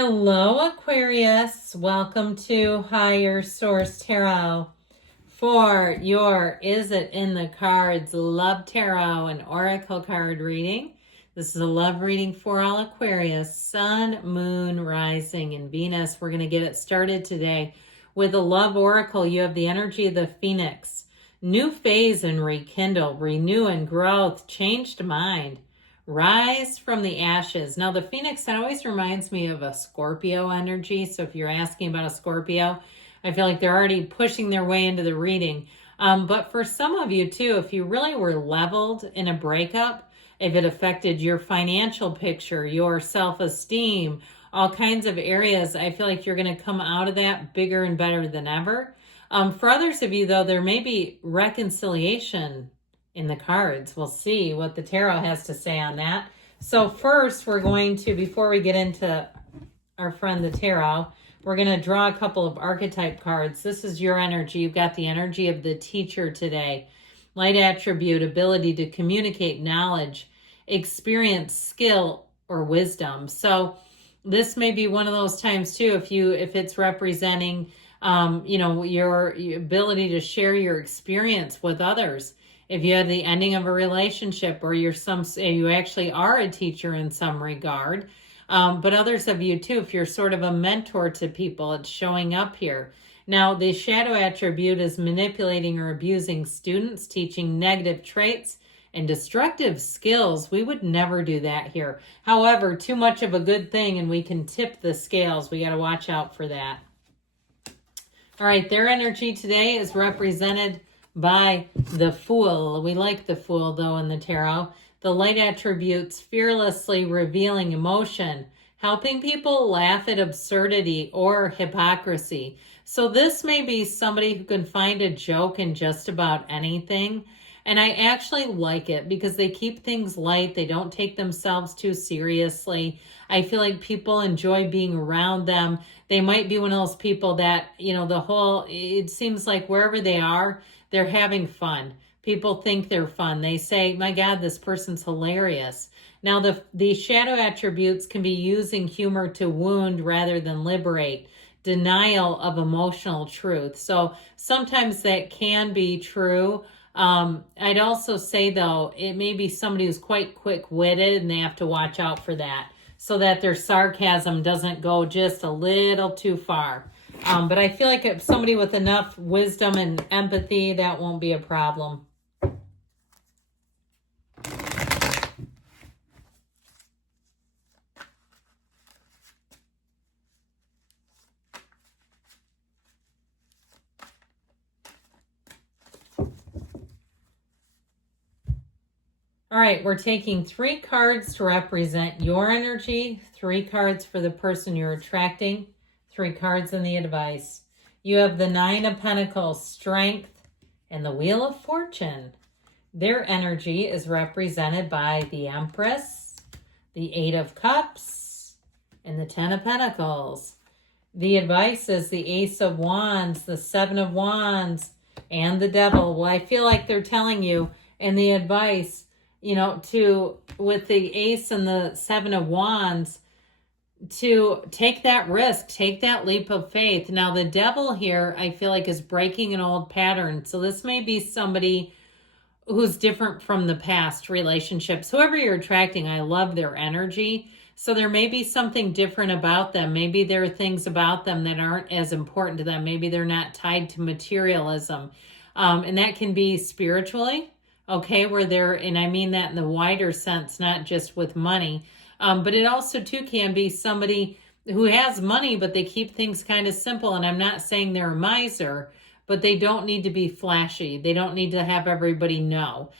Hello, Aquarius. Welcome to Higher Source Tarot for your Is It in the Cards Love Tarot and Oracle card reading. This is a love reading for all Aquarius, Sun, Moon, Rising, and Venus. We're going to get it started today with a love oracle. You have the energy of the Phoenix. New phase and rekindle, renew and growth, changed mind. Rise from the ashes. Now, the Phoenix, that always reminds me of a Scorpio energy. So if you're asking about a Scorpio, I feel like they're already pushing their way into the reading. But for some of you too, if you really were leveled in a breakup, if it affected your financial picture, your self-esteem, all kinds of areas, I feel like you're going to come out of that bigger and better than ever. For others of you, though, there may be reconciliation in the cards. We'll see what the tarot has to say on that. So first, we're going to, before we get into our friend the tarot, we're going to draw a couple of archetype cards. This is your energy. You've got the energy of the teacher today. Light attribute, ability to communicate knowledge, experience, skill, or wisdom. So this may be one of those times too, if it's representing your ability to share your experience with others. If you have the ending of a relationship, or you actually are a teacher in some regard, but others of you too, if you're sort of a mentor to people, it's showing up here. Now, the shadow attribute is manipulating or abusing students, teaching negative traits and destructive skills. We would never do that here. However, too much of a good thing and we can tip the scales. We got to watch out for that. All right, their energy today is represented by the Fool. We like the Fool, though, in the tarot. The light attributes fearlessly revealing emotion, helping people laugh at absurdity or hypocrisy. So this may be somebody who can find a joke in just about anything. And I actually like it because they keep things light. They don't take themselves too seriously. I feel like people enjoy being around them. They might be one of those people that, it seems like wherever they are, they're having fun. People think they're fun. They say, my God, this person's hilarious. Now, the shadow attributes can be using humor to wound rather than liberate. Denial of emotional truth. So sometimes that can be true. I'd also say, though, it may be somebody who's quite quick-witted, and they have to watch out for that so that their sarcasm doesn't go just a little too far. But I feel like if somebody with enough wisdom and empathy, that won't be a problem. All right, we're taking 3 cards to represent your energy, 3 cards for the person you're attracting, 3 cards in the advice. You have the 9 of Pentacles, Strength, and the Wheel of Fortune. Their energy is represented by the Empress, the 8 of Cups, and the 10 of Pentacles. The advice is the Ace of Wands, the 7 of Wands, and the Devil. Well, I feel like they're telling you in the advice, with the Ace and the 7 of Wands, to take that risk, take that leap of faith. Now, the Devil here, I feel like, is breaking an old pattern. So this may be somebody who's different from the past relationships. Whoever you're attracting, I love their energy. So there may be something different about them. Maybe there are things about them that aren't as important to them. Maybe they're not tied to materialism. And that can be spiritually. Okay, and I mean that in the wider sense, not just with money, but it also too can be somebody who has money, but they keep things kind of simple. And I'm not saying they're a miser, but they don't need to be flashy. They don't need to have everybody know.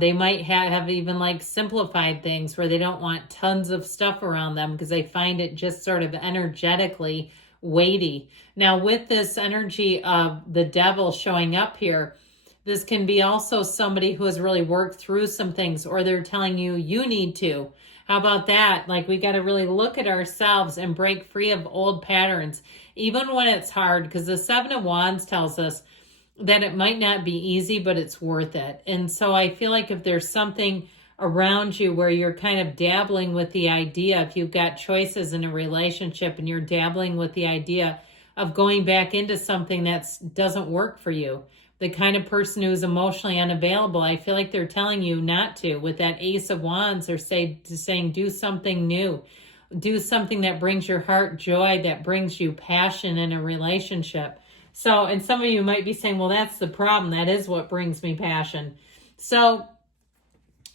They might have even like simplified things where they don't want tons of stuff around them because they find it just sort of energetically weighty. Now, with this energy of the Devil showing up here, this can be also somebody who has really worked through some things, or they're telling you, you need to. How about that? Like, we got to really look at ourselves and break free of old patterns, even when it's hard, because the 7 of Wands tells us that it might not be easy, but it's worth it. And so I feel like if there's something around you where you're kind of dabbling with the idea, if you've got choices in a relationship and you're dabbling with the idea of going back into something that doesn't work for you. The kind of person who's emotionally unavailable, I feel like they're telling you not to. With that Ace of Wands, they're saying do something new. Do something that brings your heart joy, that brings you passion in a relationship. So, and some of you might be saying, well, that's the problem. That is what brings me passion. So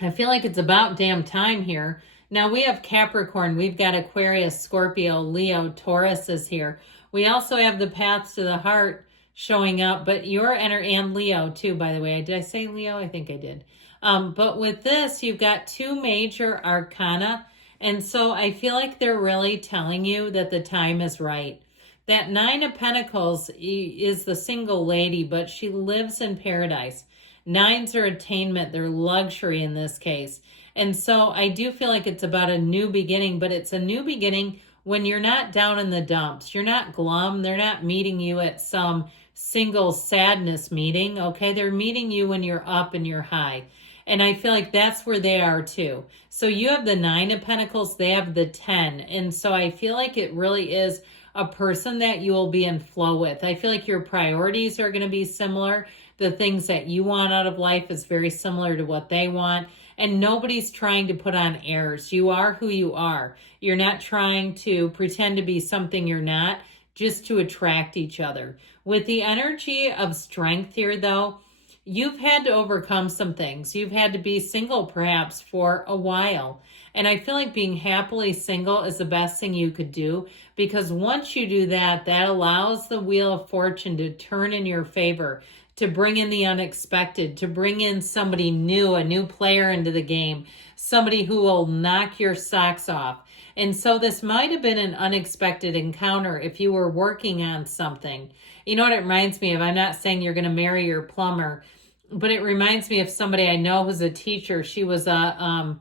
I feel like it's about damn time here. Now we have Capricorn. We've got Aquarius, Scorpio, Leo, Taurus is here. We also have the paths to the heart showing up, but and Leo too, by the way. Did I say Leo? I think I did. But with this, you've got two major arcana. And so I feel like they're really telling you that the time is right. That Nine of Pentacles is the single lady, but she lives in paradise. Nines are attainment, they're luxury in this case. And so I do feel like it's about a new beginning, but it's a new beginning when you're not down in the dumps. You're not glum. They're not meeting you at some single sadness meeting, okay? They're meeting you when you're up and you're high. And I feel like that's where they are too. So you have the Nine of Pentacles, they have the 10. And so I feel like it really is a person that you will be in flow with. I feel like your priorities are going to be similar. The things that you want out of life is very similar to what they want. And nobody's trying to put on airs. You are who you are. You're not trying to pretend to be something you're not, just to attract each other. With the energy of strength here, though, you've had to overcome some things. You've had to be single perhaps for a while. And I feel like being happily single is the best thing you could do, because once you do that, that allows the wheel of fortune to turn in your favor, to bring in the unexpected, to bring in somebody new, a new player into the game, somebody who will knock your socks off. And so this might have been an unexpected encounter if you were working on something. You know what it reminds me of? I'm not saying you're going to marry your plumber, but it reminds me of somebody I know who's a teacher. She was a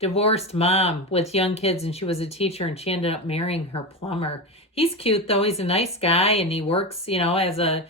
divorced mom with young kids, and she was a teacher, and she ended up marrying her plumber. He's cute, though. He's a nice guy, and he works, as a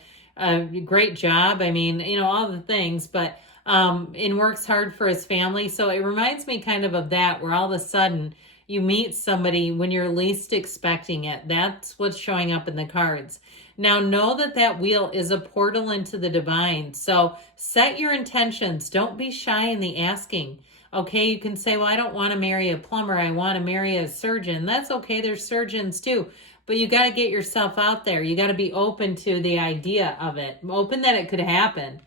great job. I mean, all the things, but and works hard for his family. So it reminds me kind of that, where all of a sudden you meet somebody when you're least expecting it. That's what's showing up in the cards. Now know that that wheel is a portal into the divine. So set your intentions. Don't be shy in the asking. Okay, you can say, well, I don't want to marry a plumber. I want to marry a surgeon. That's okay. There's surgeons too. But you got to get yourself out there. You got to be open to the idea of it. Open that it could happen.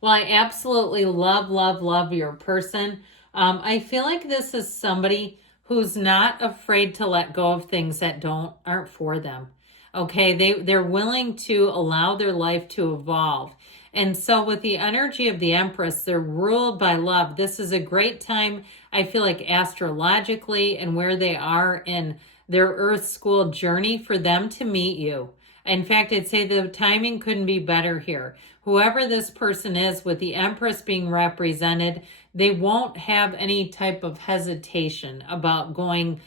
Well, I absolutely love, love, love your person. I feel like this is somebody who's not afraid to let go of things that aren't for them. Okay, they're willing to allow their life to evolve. And so with the energy of the Empress, they're ruled by love. This is a great time, I feel like, astrologically, and where they are in their Earth School journey, for them to meet you. In fact, I'd say the timing couldn't be better here. Whoever this person is, with the Empress being represented, they won't have any type of hesitation about going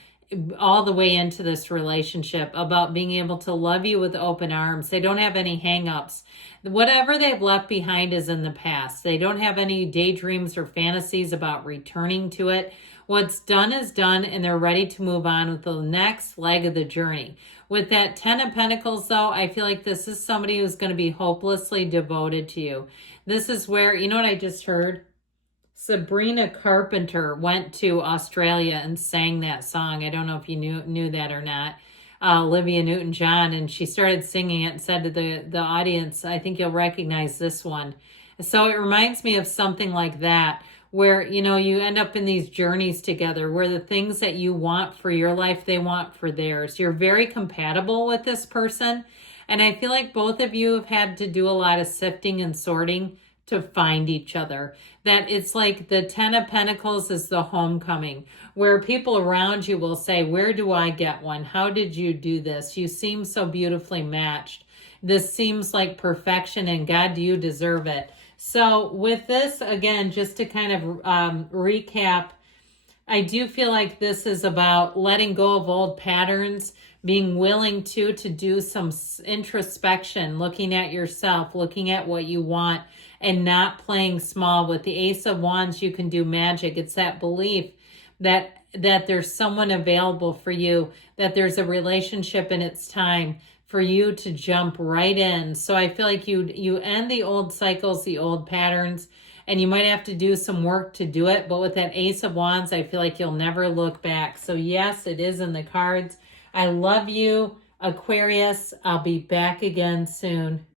all the way into this relationship, about being able to love you with open arms. They don't have any hang-ups. Whatever they've left behind is in the past. They don't have any daydreams or fantasies about returning to it. What's done is done, and they're ready to move on with the next leg of the journey. With that 10 of Pentacles, though, I feel like this is somebody who's going to be hopelessly devoted to you. This is where, you know what I just heard? Sabrina Carpenter went to Australia and sang that song. I don't know if you knew that or not. Olivia Newton-John, and she started singing it and said to the audience, I think you'll recognize this one. So it reminds me of something like that, where, you end up in these journeys together, where the things that you want for your life, they want for theirs. You're very compatible with this person. And I feel like both of you have had to do a lot of sifting and sorting to find each other. That it's like the 10 of Pentacles is the homecoming, where people around you will say, where do I get one? How did you do this? You seem so beautifully matched. This seems like perfection, and God, do you deserve it? So with this, again, just to kind of recap, I do feel like this is about letting go of old patterns, being willing to do some introspection, looking at yourself, looking at what you want, and not playing small. With the Ace of Wands, you can do magic. It's that belief that there's someone available for you, that there's a relationship and it's time for you to jump right in. So I feel like you end the old cycles, the old patterns, and you might have to do some work to do it. But with that Ace of Wands, I feel like you'll never look back. So yes, it is in the cards. I love you, Aquarius. I'll be back again soon.